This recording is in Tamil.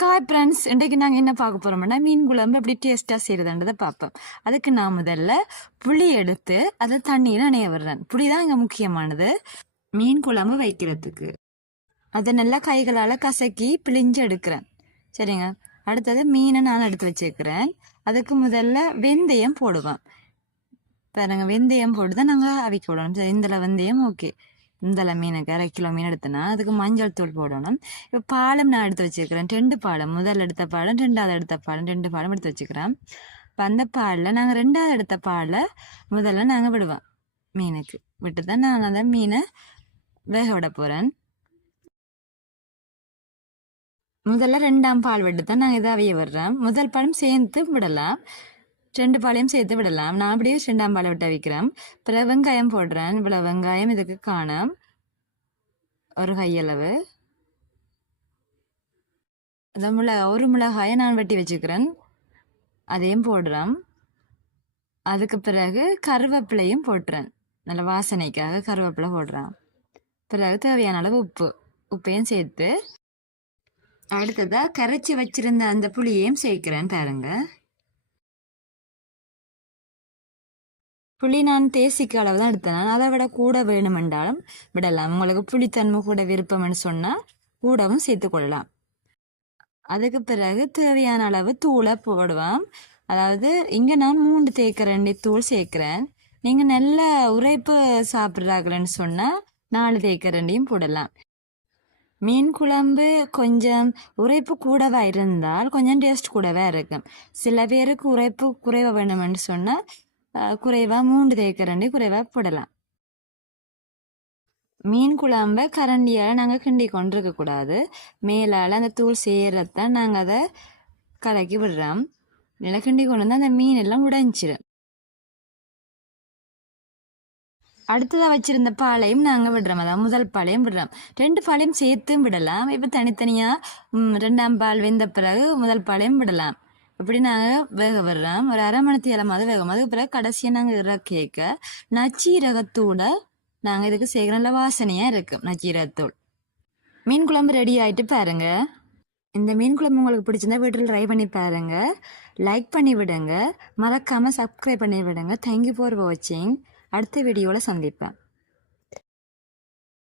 காய் ஃப்ரெண்ட்ஸ் இன்றைக்கு நாங்கள் என்ன பார்க்க போகிறோம்னா மீன் குழம்பு எப்படி டேஸ்ட்டாக செய்கிறதுன்றதை பார்ப்போம். அதுக்கு நான் முதல்ல புளி எடுத்து அதை தண்ணியில் நினைய விடுறேன். புளி தான் இங்கே முக்கியமானது. மீன் குழம்பு வைக்கிறதுக்கு. அதை நல்லா கைகளால் கசக்கி பிழிஞ்சு எடுக்கிறேன். சரிங்க? அடுத்தது மீனை நான் எடுத்து வச்சுருக்கிறேன். அதுக்கு முதல்ல வெந்தயம் போடுவேன் பாருங்க வெந்தயம் போட்டு தான் நாங்கள் அவிக்க விடணும். சரி இந்த வெந்தயம் ஓகே. இந்தல மீனுக்கு அரை கிலோ மீன் எடுத்தேன்னா அதுக்கு மஞ்சள் தூள் போடணும். இப்போ பாலம் நான் எடுத்து வச்சுருக்கிறேன். ரெண்டு பாலம். முதல் எடுத்த பாலம் ரெண்டாவது எடுத்த பாலம் ரெண்டு பாலம் எடுத்து வச்சுக்கிறேன். இப்போ அந்த பாலில் நாங்கள் ரெண்டாவது எடுத்த பாலை முதல்ல நாங்கள் விடுவோம். மீனுக்கு. விட்டு தான் நான் அந்த மீனை வேக விட போகிறேன் முதல்ல ரெண்டாம் பால் விட்டு தான் நாங்கள் இதை விடுறோம் முதல் பாலம் சேர்த்து விடலாம். ரெண்டு பாலையும் சேர்த்து விடலாம். நான் அப்படியே ரெண்டாம் பாலை விட்டு வைக்கிறேன். பிற வெங்காயம் போடுறேன். இவ்வளோ வெங்காயம் இதுக்கு காணும். ஒரு கையளவு அந்த மிளகா ஒரு மிளகாயை நான் வெட்டி வச்சுக்கிறேன். அதையும் போடுறேன். அதுக்கு பிறகு கருவேப்பிலையும் போட்டுறேன். நல்ல வாசனைக்காக கருவேப்பிலை போடுறேன். பிறகு தேவையான அளவு உப்பு. உப்பையும் சேர்த்து அடுத்ததாக கரைச்சி வச்சிருந்த அந்த புளியையும் சேர்க்கிறேன் பாருங்கள் புளி நான் தேசிக்க அளவு தான் எடுத்தேன் அதை விட கூட வேணுமென்றாலும் விடலாம். உங்களுக்கு புளித்தன்மை கூட விருப்பம்னு சொன்னால் கூடவும் சேர்த்து கொள்ளலாம். அதுக்கு பிறகு தேவையான அளவு தூளை போடுவோம். அதாவது இங்கே நான் மூன்று தேக்கரண்டி தூள் சேர்க்குறேன். நீங்கள் நல்ல உரைப்பு சாப்பிட்றாங்களேன்னு சொன்னால் நாலு தேக்கரண்டியும் போடலாம். மீன் குழம்பு கொஞ்சம் உரைப்பு கூடவா இருந்தால் கொஞ்சம் டேஸ்ட் கூடவே இருக்கும். சில பேருக்கு உரைப்பு குறைவாக வேணும்னு சொன்னால் குறைவாக மூன்று தேக்கரண்டி குறைவாக போடலாம் மீன் குழம்ப கரண்டியால் நாங்கள் கிண்டி கொண்டிருக்க கூடாது மேலால் அந்த தூள் சேரத்தான் நாங்கள் அதை கலக்கி விடுறோம் இல்லை கிண்டி கொண்டு வந்து அந்த மீன் எல்லாம் உடைஞ்சிரும் அடுத்ததாக வச்சிருந்த பாலையும் நாங்கள் விடுறோம் அதான் முதல் பாலையும் விடுறோம் ரெண்டு பாலையும் சேர்த்தும் விடலாம் இப்போ தனித்தனியாக ரெண்டாம் பால் வெந்த பிறகு முதல் பாலையும் விடலாம் அப்படி நாங்கள் வேக வர்றோம் ஒரு அரை மணி இலமாவது வேகும் அதுக்கு பிறகு கடைசியாக நாங்கள் இற கேட்க நச்சீரகத்தோட நாங்கள் இதுக்கு சேர்க்குற நல்ல வாசனையாக இருக்கும் நச்சீரகத்தூள். மீன் குழம்பு ரெடி ஆகிட்டு பாருங்க. இந்த மீன் குழம்பு உங்களுக்கு பிடிச்சிருந்தா வீட்டில் ட்ரை பண்ணி பாருங்க. லைக் பண்ணி விடுங்க. மறக்காமல் சப்ஸ்கிரைப் பண்ணி விடுங்க. தேங்க்யூ ஃபார் வாட்சிங் அடுத்த வீடியோவில் சந்திப்பேன்.